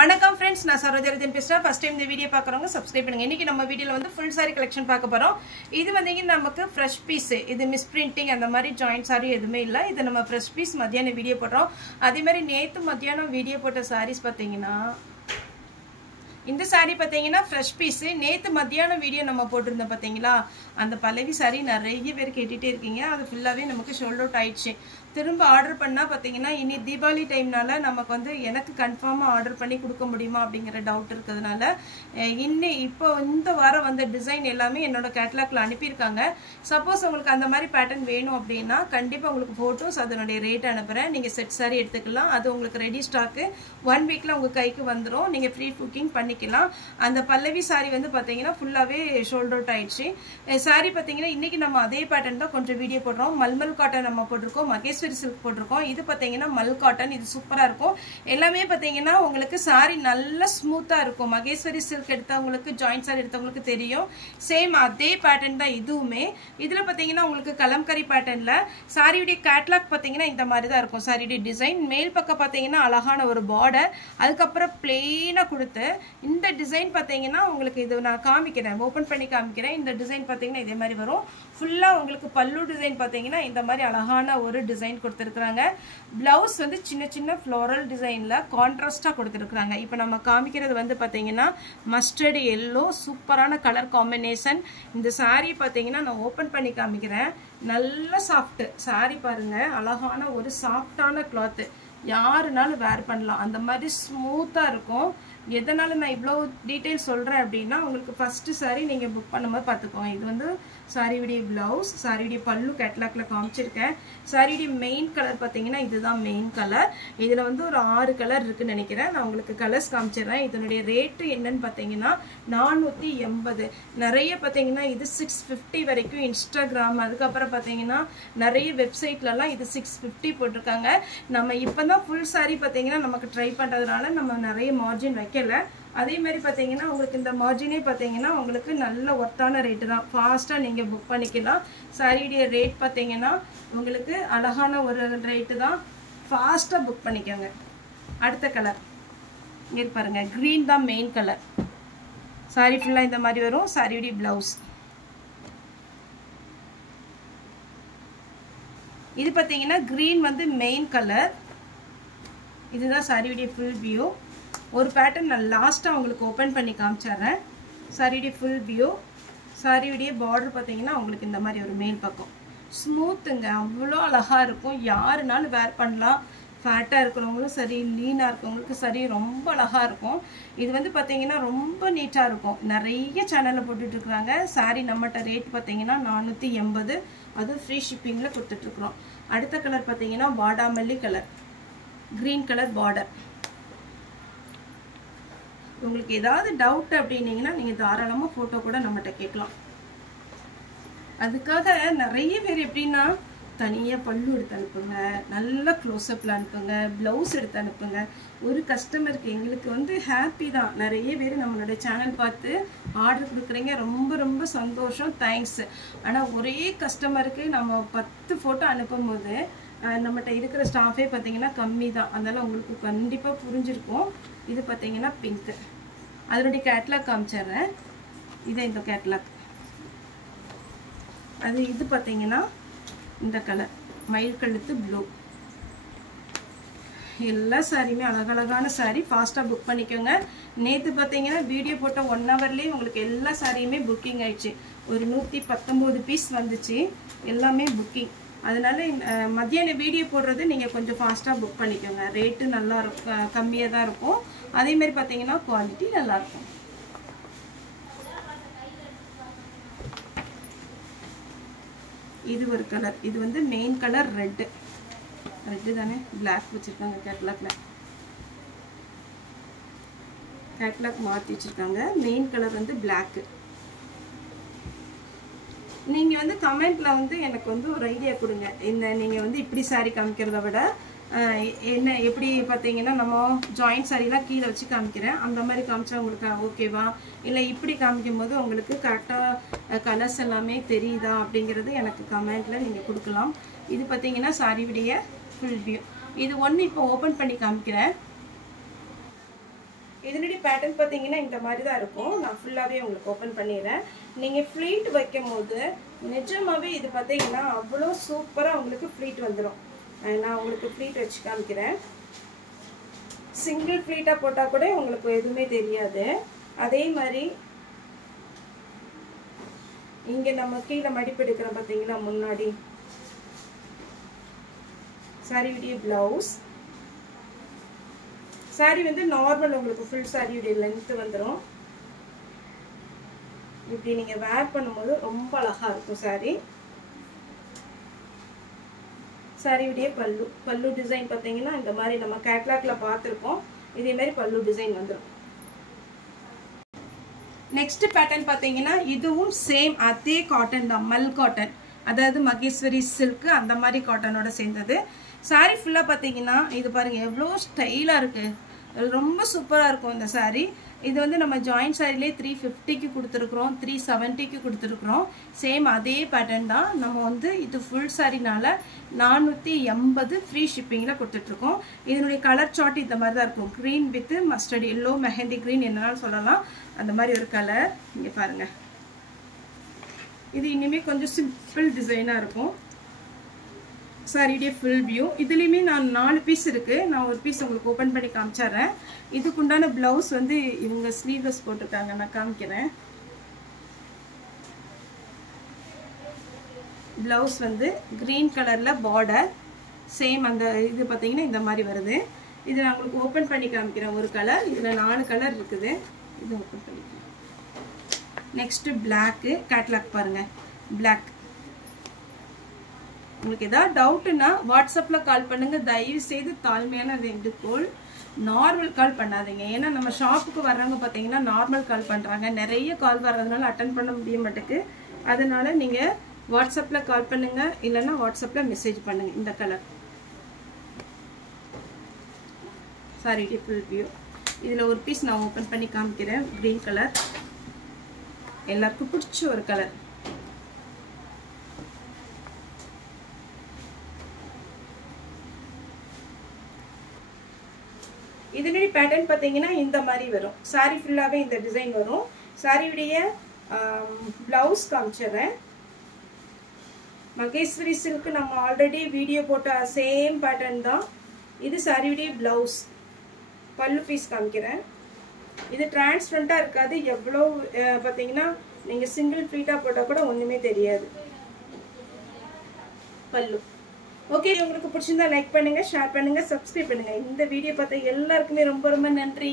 வணக்கம் ஃப்ரெண்ட்ஸ், நான் சரோஜரதன் பேசுறேன். ஃபர்ஸ்ட் டைம் இந்த வீடியோ பார்க்குறவங்க சப்ஸ்கிரைப் பண்ணுங்க. இன்னைக்கு நம்ம வீடியோல வந்து ஃபுல் சாரி கலெக்ஷன் பார்க்க போறோம். இது வந்து நமக்கு ஃப்ரெஷ் பீஸ், இது மிஸ் பிரிண்டிங் அந்த மாதிரி ஜாயிண்ட் சாரி எதுவுமே இல்லை. இது நம்ம ஃப்ரெஷ் பீஸ் மத்தியானம் வீடியோ போடுறோம். அதே மாதிரி நேற்று மத்தியானம் வீடியோ போட்ட சாரீஸ் பார்த்தீங்கன்னா இந்த சாரி பார்த்தீங்கன்னா ஃப்ரெஷ் பீஸு. நேற்று மத்தியானம் வீடியோ நம்ம போட்டிருந்தோம் பார்த்தீங்களா, அந்த பல்லவி சாரி நிறைய பேர் கேட்டுகிட்டே இருக்கீங்க. அது ஃபுல்லாகவே நமக்கு ஷோல்ட் அவுட் ஆயிடுச்சு. திரும்ப ஆர்டர் பண்ணால் பார்த்தீங்கன்னா இனி தீபாவளி டைம்னால நமக்கு வந்து எனக்கு கன்ஃபார்மாக ஆர்டர் பண்ணி கொடுக்க முடியுமா அப்படிங்கிற டவுட் இருக்கிறதுனால இப்போ இந்த வாரம் வந்த டிசைன் எல்லாமே என்னோட கேட்லாக்ல அனுப்பியிருக்காங்க. சப்போஸ் உங்களுக்கு அந்த மாதிரி பேட்டர்ன் வேணும் அப்படின்னா கண்டிப்பாக உங்களுக்கு ஃபோட்டோஸ் அதனுடைய ரேட் அனுப்புகிறேன். நீங்கள் செட் சாரி எடுத்துக்கலாம். அது உங்களுக்கு ரெடி ஸ்டாக்கு 1 வீக்கில் உங்கள் கைக்கு வந்துடும். நீங்கள் ஃப்ரீ புக்கிங் பண்ணிக்கலாம். அந்த பல்லவி சாரி வந்து பார்த்தீங்கன்னா ஃபுல்லாகவே ஷோல்ட் அவுட் ஆயிடுச்சு. சாரி பார்த்தீங்கன்னா இன்றைக்கி நம்ம அதே பேட்டர்ன் தான் கொஞ்சம் வீடியோ போடுறோம். மல்மல் காட்டன் நம்ம போட்டிருக்கோம், மகேஸ்வரி சில்க் போட்டிருக்கோம். இது பார்த்தீங்கன்னா மல் காட்டன், இது சூப்பராக இருக்கும். எல்லாமே பார்த்தீங்கன்னா உங்களுக்கு சாரி நல்ல ஸ்மூத்தாக இருக்கும். மகேஸ்வரி சில்க் எடுத்தவங்களுக்கு, ஜாயிண்ட் சாரி எடுத்தவங்களுக்கு தெரியும். சேம் அதே பேட்டர்ன் தான் இதுவுமே. இதில் பார்த்தீங்கன்னா உங்களுக்கு கலம்கரி பேட்டர்னில் சாரியுடைய கேட்லாக் பார்த்தீங்கன்னா இந்த மாதிரி தான் இருக்கும். சாரியுடைய டிசைன் மேல் பக்கம் பார்த்தீங்கன்னா அழகான ஒரு பார்டர், அதுக்கப்புறம் பிளெயினாக கொடுத்து இந்த டிசைன் பார்த்தீங்கன்னா உங்களுக்கு இது நான் காமிக்கிறேன், ஓப்பன் பண்ணி காமிக்கிறேன். இந்த டிசைன் பார்த்தீங்கன்னா இதே மாதிரி வரும். ஃபுல்லாக உங்களுக்கு பல்லு டிசைன் பார்த்தீங்கன்னா இந்த மாதிரி அழகான ஒரு டிசைன் கொடுத்துருக்குறாங்க. பிளவுஸ் வந்து சின்ன சின்ன ஃப்ளோரல் டிசைனில் கான்ட்ராஸ்டாக கொடுத்துருக்குறாங்க. இப்போ நம்ம காமிக்கிறது வந்து பார்த்தீங்கன்னா மஸ்டர்டு எல்லோ, சூப்பரான கலர் காம்பினேஷன். இந்த சாரீ பார்த்தீங்கன்னா நான் ஓப்பன் பண்ணி காமிக்கிறேன். நல்ல சாஃப்ட் சாரீ பாருங்க, அழகான ஒரு சாஃப்டான கிளாத்து. யாருனாலும் வேர் பண்ணலாம், அந்த மாதிரி ஸ்மூத்தாக இருக்கும். எதனால நான் இவ்வளோ டீட்டெயில் சொல்கிறேன் அப்படின்னா உங்களுக்கு ஃபஸ்ட்டு சாரி நீங்கள் புக் பண்ணும்போது பார்த்துக்கோங்க. இது வந்து சாரியுடைய ப்ளவுஸ், சாரியுடைய பல்லு கேட்லாக்ல காமிச்சிருக்கேன். சாரியுடைய மெயின் கலர் பார்த்தீங்கன்னா இதுதான் மெயின் கலர். இதில் வந்து ஒரு 6 கலர் இருக்குன்னு நினைக்கிறேன். நான் உங்களுக்கு கலர்ஸ் காமிச்சிடுறேன். இதனுடைய ரேட்டு என்னன்னு பார்த்தீங்கன்னா 480. நிறைய பார்த்தீங்கன்னா இது 650 வரைக்கும் இன்ஸ்டாகிராம், அதுக்கப்புறம் பார்த்தீங்கன்னா நிறைய வெப்சைட்லலாம் இது 650 போட்டிருக்காங்க. நம்ம இப்போ தான் ஃபுல் சாரி பார்த்தீங்கன்னா நமக்கு ட்ரை பண்ணுறதுனால நம்ம நிறைய மார்ஜின் வைக்கல. அதே மாதிரி பார்த்தீங்கன்னா உங்களுக்கு இந்த மார்ஜினே பார்த்தீங்கன்னா உங்களுக்கு நல்ல ஒர்த்தான ரேட்டு தான். ஃபாஸ்ட்டாக நீங்கள் புக் பண்ணிக்கலாம். சாரியுடைய ரேட் பார்த்தீங்கன்னா உங்களுக்கு அழகான ஒரு ரேட்டு தான். ஃபாஸ்ட்டாக புக் பண்ணிக்கோங்க. அடுத்த கலர் இங்கே பாருங்கள், க்ரீன் தான் மெயின் கலர். சாரி ஃபுல்லாக இந்த மாதிரி வரும். சாரியுடைய ப்ளவுஸ் இது பார்த்தீங்கன்னா க்ரீன் வந்து மெயின் கலர். இதுதான் சாரியுடைய ஃபுல் வியூ. ஒரு பேட்டர்ன் நான் லாஸ்ட்டாக உங்களுக்கு ஓப்பன் பண்ணி காமிச்சிட்றேன். சாரியுடைய ஃபுல் வியூ. சாரியுடைய பார்டர் பார்த்தீங்கன்னா உங்களுக்கு இந்த மாதிரி ஒரு மேல் பக்கம் ஸ்மூத்துங்க, அவ்வளோ அழகாக இருக்கும். யாருனாலும் வேர் பண்ணலாம். ஃபேட்டாக இருக்கிறவங்களும் சரி, லீனாக இருக்கிறவங்களுக்கும் சரி, ரொம்ப அழகாக இருக்கும். இது வந்து பார்த்தீங்கன்னா ரொம்ப நீட்டாக இருக்கும். நிறைய சேனலில் போட்டுட்ருக்குறாங்க. சாரி நம்மகிட்ட ரேட் பார்த்தீங்கன்னா 480, அதுவும் ஃப்ரீ ஷிப்பிங்கில் கொடுத்துட்ருக்குறோம். அடுத்த கலர் பார்த்தீங்கன்னா வாடாமல்லி கலர், க்ரீன் கலர் பார்டர். உங்களுக்கு ஏதாவது டவுட் அப்படின்னீங்கன்னா நீங்கள் தாராளமாக ஃபோட்டோ கூட நம்மகிட்ட கேட்கலாம். அதுக்காக நிறைய பேர் எப்படின்னா தனியாக பல்லு எடுத்து அனுப்புங்க, நல்ல க்ளோஸ்அப்பில் அனுப்புங்க, ப்ளவுஸ் எடுத்து அனுப்புங்க. ஒரு கஸ்டமருக்கு எங்களுக்கு வந்து ஹாப்பி தான். நிறைய பேர் நம்மளுடைய சேனல் பார்த்து ஆர்டர் கொடுக்குறீங்க, ரொம்ப ரொம்ப சந்தோஷம், தேங்க்ஸ். ஆனால் ஒரே கஸ்டமருக்கு நம்ம 10 ஃபோட்டோ அனுப்பும்போது நம்மகிட்ட இருக்கிற ஸ்டாஃபே பார்த்தீங்கன்னா கம்மி தான். அதனால் உங்களுக்கு கண்டிப்பாக புரிஞ்சிருக்கும். இது பார்த்தீங்கன்னா பிங்க்கு. அதனுடைய கேட்லாக் காமிச்சிட்றேன். இதை இந்த கேட்லாக். அது இது பார்த்தீங்கன்னா இந்த கலர் மயில் கழுத்து ப்ளூ. எல்லா சாரியுமே அழகழகான சாரி. ஃபாஸ்ட்டாக புக் பண்ணிக்கோங்க. நேற்று பார்த்தீங்கன்னா வீடியோ போட்ட 1 ஹவர்லேயே உங்களுக்கு எல்லா சாரியுமே புக்கிங் ஆயிடுச்சு. ஒரு 119 பீஸ் வந்துச்சு, எல்லாமே புக்கிங். அதனால மத்தியான வீடியோ போடுறது நீங்கள் கொஞ்சம் ஃபாஸ்ட்டாக புக் பண்ணிக்கோங்க. ரேட்டு நல்லா இருக்கும், கம்மியாக தான் இருக்கும். அதேமாதிரி பார்த்தீங்கன்னா குவாலிட்டி நல்லாயிருக்கும். இது ஒரு கலர். இது வந்து மெயின் கலர் ரெட்டு. ரெட்டு தானே, பிளாக் வச்சுருக்காங்க கேட்லாக்ல. கேட்லாக் மாற்றி வச்சுருக்காங்க. மெயின் கலர் வந்து பிளாக்கு. நீங்கள் வந்து கமெண்ட்டில் வந்து எனக்கு வந்து ஒரு ஐடியா கொடுங்க. இந்த நீங்கள் வந்து இப்படி சாரீ காமிக்கிறத விட என்ன எப்படி பார்த்தீங்கன்னா நம்ம ஜாயிண்ட் சாரீலாம் கீழே வச்சு காமிக்கிறேன், அந்த மாதிரி காமிச்சா உங்களுக்கு ஓகேவா, இல்லை இப்படி காமிக்கும் போது உங்களுக்கு கரெக்டாக கலர்ஸ் எல்லாமே தெரியுதா அப்படிங்கிறது எனக்கு கமெண்ட்டில் நீங்கள் கொடுக்கலாம். இது பார்த்தீங்கன்னா சாரியுடைய ஃபுல் வியூ. இது ஒன்று இப்போ ஓப்பன் பண்ணி காமிக்கிறேன். இதனுடைய பேட்டர்ன் பார்த்தீங்கன்னா இந்த மாதிரி தான் இருக்கும். நான் ஃபுல்லாகவே உங்களுக்கு ஓப்பன் பண்ணிடுறேன். நீங்கள் ஃப்ளீட் வைக்கும் போது நிஜமாகவே இது பார்த்தீங்கன்னா அவ்வளோ சூப்பராக உங்களுக்கு ஃப்ளீட் வந்துடும். நான் உங்களுக்கு ஃப்ளீட் வச்சு காமிக்கிறேன். சிங்கிள் ஃப்ளீட்டாக போட்டால் கூட உங்களுக்கு எதுவுமே தெரியாது. அதே மாதிரி இங்கே நம்ம கீழே மடிப்பு எடுக்கிறோம் பார்த்தீங்களா முன்னாடி. சாரியுடைய ப்ளவுஸ். சாரி வந்து நார்மல் உங்களுக்கு ஃபுல் சாரியுடைய லென்த்து வந்துடும். இப்படி நீங்கள் வேர் பண்ணும்போது ரொம்ப அழகாக இருக்கும் சாரி. சாரியுடைய பல்லு. பல்லு டிசைன் பார்த்தீங்கன்னா இந்த மாதிரி நம்ம கேட்லாக்ல பார்த்துருக்கோம். இதே மாதிரி பல்லு டிசைன் வந்துடும். நெக்ஸ்ட் பேட்டர்ன் பார்த்தீங்கன்னா இதுவும் சேம் அதே காட்டன் தான், மல் காட்டன், அதாவது மகேஸ்வரி சில்க் அந்த மாதிரி காட்டனோட சேர்ந்தது. சாரி ஃபுல்லாக பார்த்தீங்கன்னா இது பாருங்கள் எவ்வளோ ஸ்டைலாக இருக்குது. ரொம்ப சூப்பராக இருக்கும் இந்த சாரி. இது வந்து நம்ம ஜாயிண்ட் சாரிலே 350க்கு கொடுத்துருக்குறோம், 370க்கு கொடுத்துருக்குறோம். சேம் அதே பேட்டர்ன் தான். நம்ம வந்து இது ஃபுல் சாரினால 480 ஃப்ரீ ஷிப்பிங்கில் கொடுத்துட்ருக்கோம். இதனுடைய கலர் சார்ட் இந்த மாதிரி தான் இருக்கும். Green with mustard yellow, mehndi green என்னன்னாலும் சொல்லலாம். அந்த மாதிரி ஒரு கலர். இங்கே பாருங்கள், இது இனிமேல் கொஞ்சம் சிம்பிள் டிசைனாக இருக்கும். சாரியுடைய ஃபுல் வியூ. இதுலேயுமே நான் 4 பீஸ் இருக்குது. நான் ஒரு பீஸ் உங்களுக்கு ஓப்பன் பண்ணி காமிச்சிட்றேன். இதுக்குண்டான ப்ளவுஸ் வந்து இவங்க ஸ்லீவ்லெஸ் போட்டிருக்காங்க. நான் காமிக்கிறேன். ப்ளவுஸ் வந்து க்ரீன் கலரில் பார்டர். சேம் அந்த இது பார்த்தீங்கன்னா இந்த மாதிரி வருது. இது நான் உங்களுக்கு ஓப்பன் பண்ணி காமிக்கிறேன். ஒரு கலர், இதில் 4 கலர் இருக்குது. இது ஓப்பன் பண்ணிக்கிறேன். நெக்ஸ்ட்டு பிளாக்கு கேட்லாக் பாருங்கள். பிளாக். உங்களுக்கு ஏதாவது டவுட்டுன்னா வாட்ஸ்அப்பில் கால் பண்ணுங்கள். தயவு செய்து தாழ்மையான வேண்டுகோள், நார்மல் கால் பண்ணாதீங்க. ஏன்னா நம்ம ஷாப்புக்கு வர்றவங்க பார்த்தீங்கன்னா நார்மல் கால் பண்ணுறாங்க. நிறைய கால் வர்றதுனால அட்டன் பண்ண முடிய மாட்டேங்குது. அதனால நீங்கள் வாட்ஸ்அப்பில் கால் பண்ணுங்கள், இல்லைன்னா வாட்ஸ்அப்பில் மெசேஜ் பண்ணுங்கள். இந்த கலர் சாரி ஃபுல் வியூ. இதில் ஒரு பீஸ் நான் ஓப்பன் பண்ணி காமிக்கிறேன். க்ரீன் கலர் எல்லாருக்கும் பிடிச்ச ஒரு கலர். இதனுடைய பேட்டர்ன் பார்த்தீங்கன்னா இந்த மாதிரி வரும். சாரி ஃபுல்லாகவே இந்த டிசைன் வரும். சாரியுடைய ப்ளவுஸ் காமிச்சிடுறேன். மகேஸ்வரி சில்க் நம்ம ஆல்ரெடி வீடியோ போட்ட சேம் பேட்டர்ன் தான். இது சாரியுடைய ப்ளவுஸ். பல்லு பீஸ் காமிக்கிறேன். இது டிரான்ஸ்பரண்ட்டாக இருக்காது. எவ்வளோ பார்த்தீங்கன்னா நீங்கள் சிங்கிள் ஃப்ளீட்டாக போட்டால் கூட ஒன்றுமே தெரியாது. பல்லு. ஓகே, உங்களுக்கு பிடிச்சிருந்தா லைக் பண்ணுங்கள், ஷேர் பண்ணுங்கள், சப்ஸ்கிரைப் பண்ணுங்கள். இந்த வீடியோ பார்த்த எல்லாருக்குமே ரொம்ப ரொம்ப நன்றி.